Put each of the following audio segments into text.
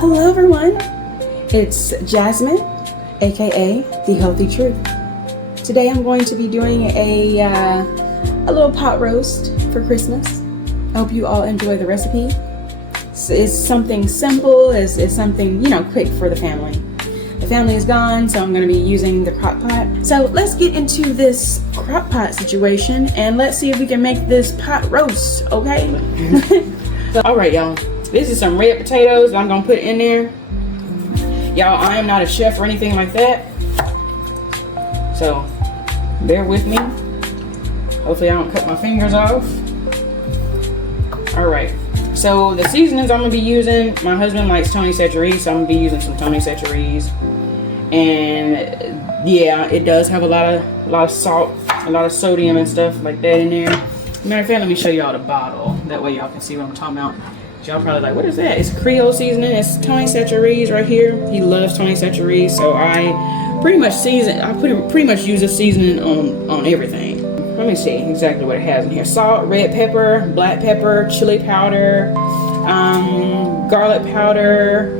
Hello everyone, it's Jasmine, aka The Healthy Truth. Today I'm going to be doing a little pot roast for Christmas. I hope you all enjoy the recipe. It's something simple, it's something, quick for the family. The family is gone, so I'm going to be using the crock pot. So let's get into this crock pot situation and let's see if we can make this pot roast, okay? All right, y'all. This is some red potatoes that I'm going to put in there. Y'all, I am not a chef or anything like that, so bear with me. Hopefully I don't cut my fingers off. All right. So the seasonings I'm going to be using, my husband likes Tony Chachere's, so I'm going to be using some Tony Chachere's. And yeah, it does have a lot of salt, a lot of sodium and stuff like that in there. Matter of fact, let me show y'all the bottle. That way y'all can see what I'm talking about. Y'all probably like, what is that? It's Creole seasoning. It's Tony Chachere's right here. He loves Tony Chachere's, so I pretty much pretty much use this seasoning on everything. Let me see exactly what it has in here. Salt, red pepper, black pepper, chili powder, garlic powder.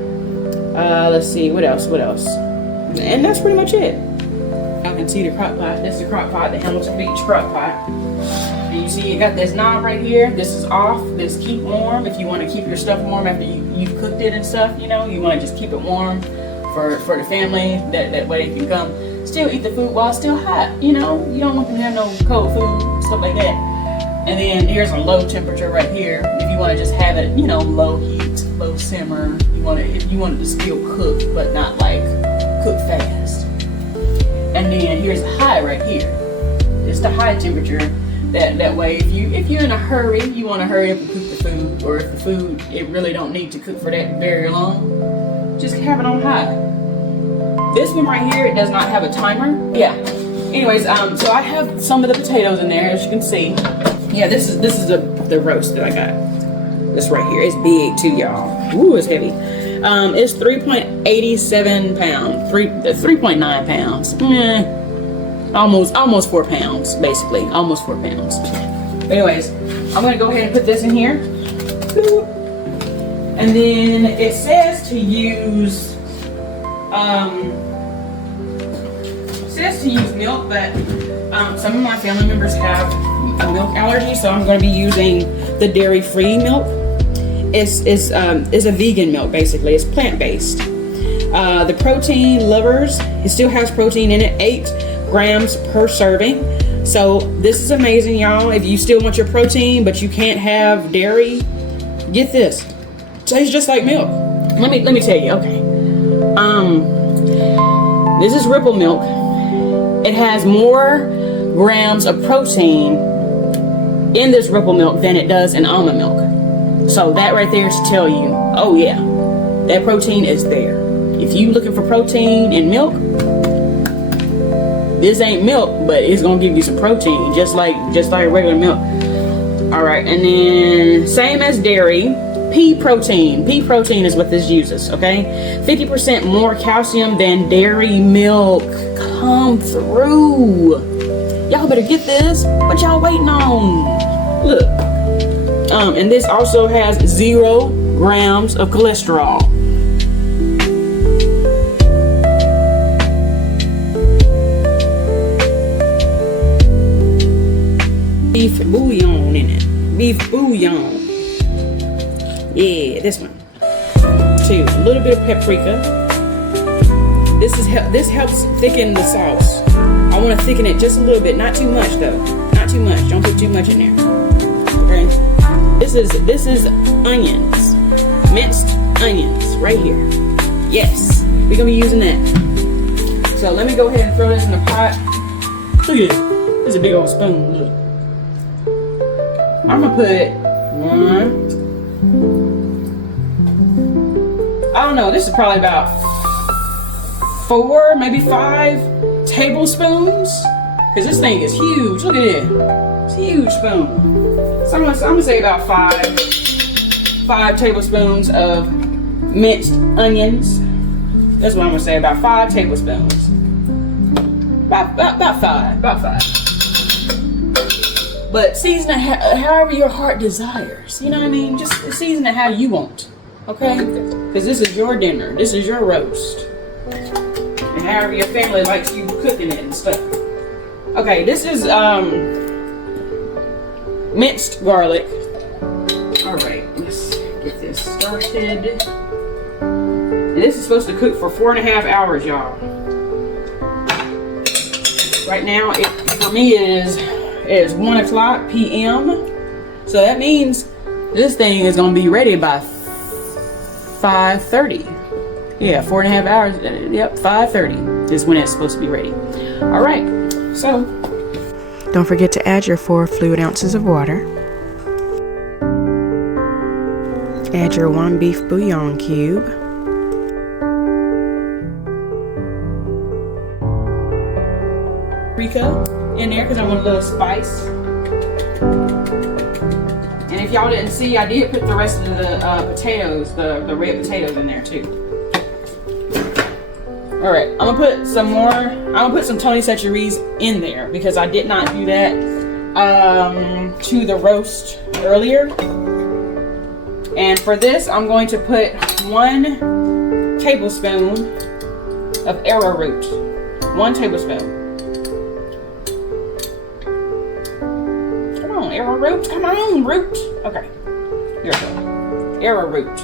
Let's see, what else? And that's pretty much it. Y'all can see the crock pot. This is the crock pot, the Hamilton Beach crock pot. And you see, you got this knob right here. This is off. This keep warm. If you want to keep your stuff warm after you've cooked it and stuff, you want to just keep it warm for the family. That way they can come still eat the food while it's still hot. You don't want them to have no cold food, stuff like that. And then here's a low temperature right here. If you want to just have it, low heat, low simmer. If you want it to still cook, but not like cook fast. And then here's the high right here. It's the high temperature. That way, if you're in a hurry, you want to hurry up and cook the food, or if the food it really don't need to cook for that very long, just have it on high. This one right here, it does not have a timer. Yeah. Anyways, so I have some of the potatoes in there, as you can see. Yeah, this is the roast that I got. This right here, it's big too, y'all. Ooh, it's heavy. It's 3.87 pounds, 3.9 pounds. Almost 4 pounds, basically. Almost 4 pounds. But anyways, I'm gonna go ahead and put this in here. And then it says to use milk, but some of my family members have a milk allergy, so I'm gonna be using the dairy-free milk. It's a vegan milk, basically. It's plant-based. The protein lovers, it still has protein in it, 8 grams per serving. So this is amazing, y'all. If you still want your protein but you can't have dairy, get this. Tastes just like milk. Let me tell you. Okay, this is Ripple milk. It has more grams of protein in this Ripple milk than it does in almond milk. So that right there is to tell you, oh yeah, that protein is there. If you looking for protein in milk, this ain't milk, but it's gonna give you some protein, just like regular milk. All right, and then same as dairy, pea protein. Pea protein is what this uses. Okay, 50% more calcium than dairy milk. Come through, y'all better get this. What y'all waiting on? Look, and this also has 0 grams of cholesterol. Beef bouillon in it. Beef bouillon. Yeah, this one. Too. A little bit of paprika. This helps thicken the sauce. I want to thicken it just a little bit, not too much though. Not too much. Don't put too much in there. Okay. This is onions, minced onions, right here. Yes, we're gonna be using that. So let me go ahead and throw this in the pot. Look at this. This is a big old spoon. Look. I'm gonna put 1. I don't know. This is probably about 4, maybe 5 tablespoons. Cause this thing is huge. Look at it. It's a huge spoon. So I'm gonna say about 5 tablespoons of minced onions. That's what I'm gonna say. About 5 tablespoons. About five. But season it however your heart desires. You know what I mean? Just season it how you want. Okay? Because this is your dinner. This is your roast. And however your family likes you cooking it and stuff. Okay, this is minced garlic. Alright, let's get this started. And this is supposed to cook for 4.5 hours, y'all. Right now, for me, it is 1 o'clock p.m. So that means this thing is going to be ready by 5:30. Yeah, 4.5 hours. Yep, 5:30 is when it's supposed to be ready. All right, so don't forget to add your 4 fluid ounces of water. Add your 1 beef bouillon cube. Paprika in there because I want a little spice. And if y'all didn't see, I did put the rest of the potatoes, the red potatoes in there too. All right, I'm gonna put some Tony Chachere's in there because I did not do that to the roast earlier. And for this, I'm going to put 1 tablespoon of arrowroot. 1 tablespoon. Come on, arrowroot. Come on, root. Okay, here we go. Arrowroot.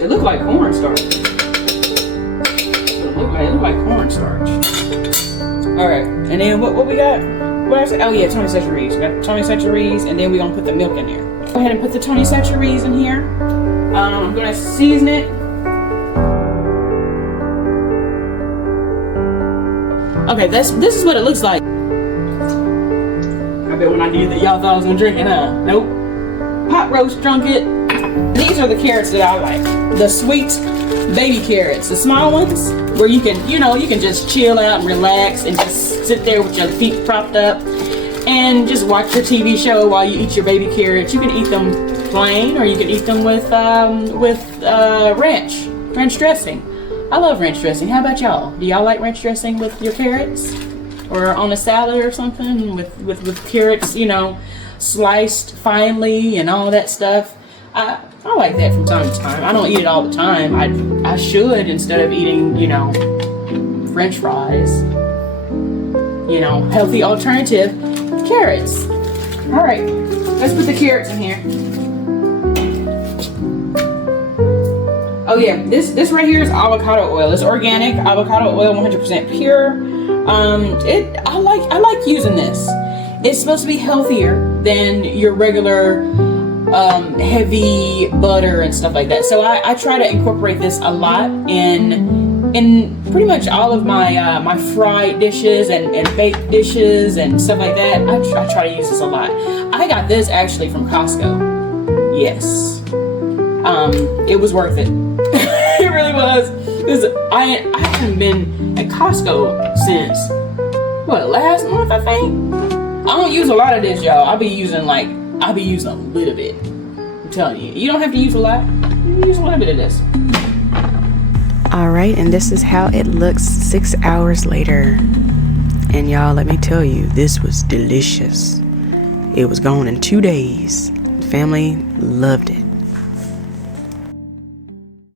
It looked like cornstarch. It looked like cornstarch. All right, and then what we got? What I said? Oh yeah, Tony Chachere's. We got Tony Chachere's, and then we're gonna put the milk in there. Go ahead and put the Tony Chachere's in here. I'm gonna season it. Okay, this is what it looks like. I bet when I did that, y'all thought I was gonna drink it, huh? Nope. Pot roast drunk it. These are the carrots that I like. The sweet baby carrots, the small ones, where you can just chill out and relax and just sit there with your feet propped up and just watch your TV show while you eat your baby carrots. You can eat them plain, or you can eat them with ranch dressing. I love ranch dressing. How about y'all? Do y'all like ranch dressing with your carrots, or on a salad or something with carrots, sliced finely and all that stuff? I like that from time to time. I don't eat it all the time. I should, instead of eating, French fries. Healthy alternative, carrots. All right, let's put the carrots in here. Oh yeah, this right here is avocado oil. It's organic avocado oil, 100% pure. I like using this. It's supposed to be healthier than your regular heavy butter and stuff like that. So I try to incorporate this a lot in pretty much all of my my fried dishes and baked dishes and stuff like that. I try to use this a lot. I got this actually from Costco. Yes. It was worth it. It really was. Because I haven't been at Costco since last month, I think. I don't use a lot of this, y'all. I'll be using a little bit. I'm telling you, you don't have to use a lot. You use a little bit of this. All right, and this is how it looks 6 hours later. And y'all, let me tell you, this was delicious. It was gone in 2 days. Family loved it.